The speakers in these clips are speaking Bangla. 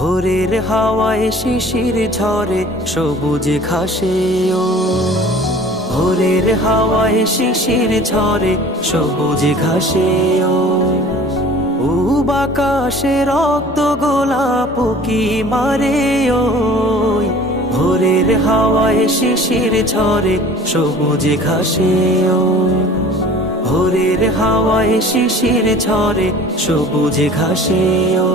ভোরের হাওয়ায় শিশির ঝরে সবুজ ঘাসে ও ভোরের হাওয়ায় শিশির ঝরে সবুজ ঘাসে ও বাকাশে রক্ত গোলাপ কি মারে ওই ভোরের হাওয়ায় শিশির ঝরে সবুজ ঘাসে ও ভোরের হাওয়ায় শিশির ঝরে সবুজ ঘাসে ও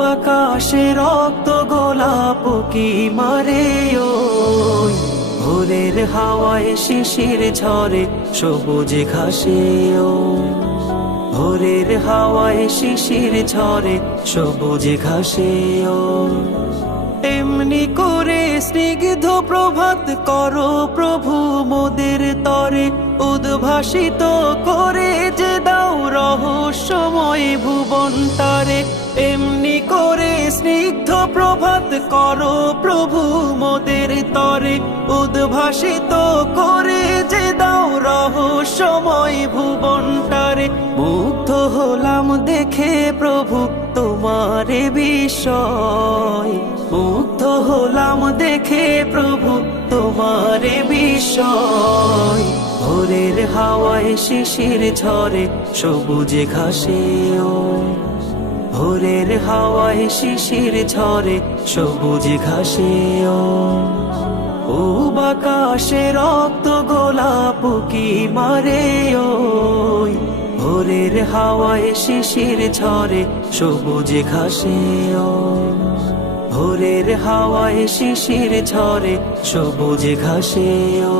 বাকাশে রক্ত গোলাপ কি মারে ওই ভোরের হাওয়ায় শিশির ঝরে সবুজ ঘাসে ও ভোরের হাওয়ায় শিশির ঝরে সবুজ ঘাসে ও এমনি করে স্নিগ্ধ প্রভাত করো প্রভু মোদের তরে উদ্ভাসিত করে যে দাও রহস্যময় ভুবন তারে এমনি করে স্নিগ্ধ প্রভাত করো প্রভু মোদের তরে উদ্ভাসিত করে যে দাও রহস্যময় ভুবন তারে মুগ্ধ হলাম দেখে প্রভু তোমারে বিস্ময় মুগ্ধ হলাম দেখে প্রভু তোমারে বিস্ময় ভোরের হাওয়ায় শিশির ঝরে সবুজ ঘাসে ও ভোরের হাওয়ায় শিশির ঝরে সবুজ ঘাসে ও বাকাশে রক্ত গোলাপ কি মারে ওই ভোরের হাওয়ায় শিশির ঝরে সবুজ ঘাসে ও ভোরের হাওয়ায় শিশির ঝরে সবুজ ঘাসে ও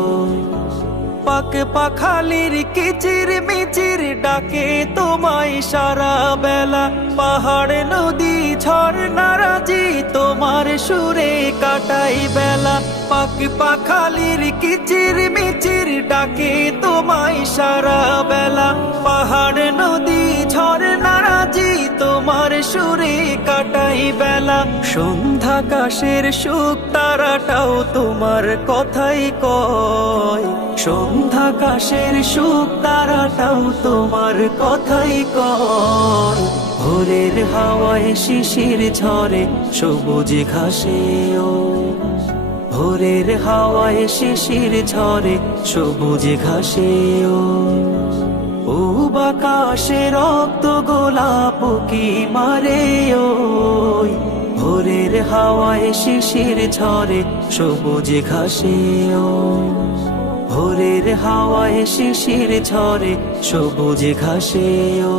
পাক পাখালির কিচির মিচির ডাকে তোমায় সারা বেলা পাহাড় নদী ঝর্ণারাজি তোমার সুরে কাটাই বেলা পাক পাখালির কিচির মিচির ডাকে তোমায় সারা বেলা পাহাড় নদী ঝর্ণারাজি তোমার সুরে কাটাই বেলা সন্ধ্যাকাশের সুখ তারাটাও তোমার কথাই কয় সন্ধ্যাকাশের সুখ তারাটাও তোমার কথাই কয় ভোরের হাওয়ায় শিশির ঝরে সবুজ ঘাসে ও ভোরের হাওয়ায় শিশির ঝরে সবুজ ঘাসে ও বাকাশে রক্ত গোলাপ কি মারে ওই ভোরের হাওয়ায় শিশির ঝরে সবুজ ঘাসে ও ভোরের হাওয়ায় শিশির ঝরে সবুজ ঘাসে ও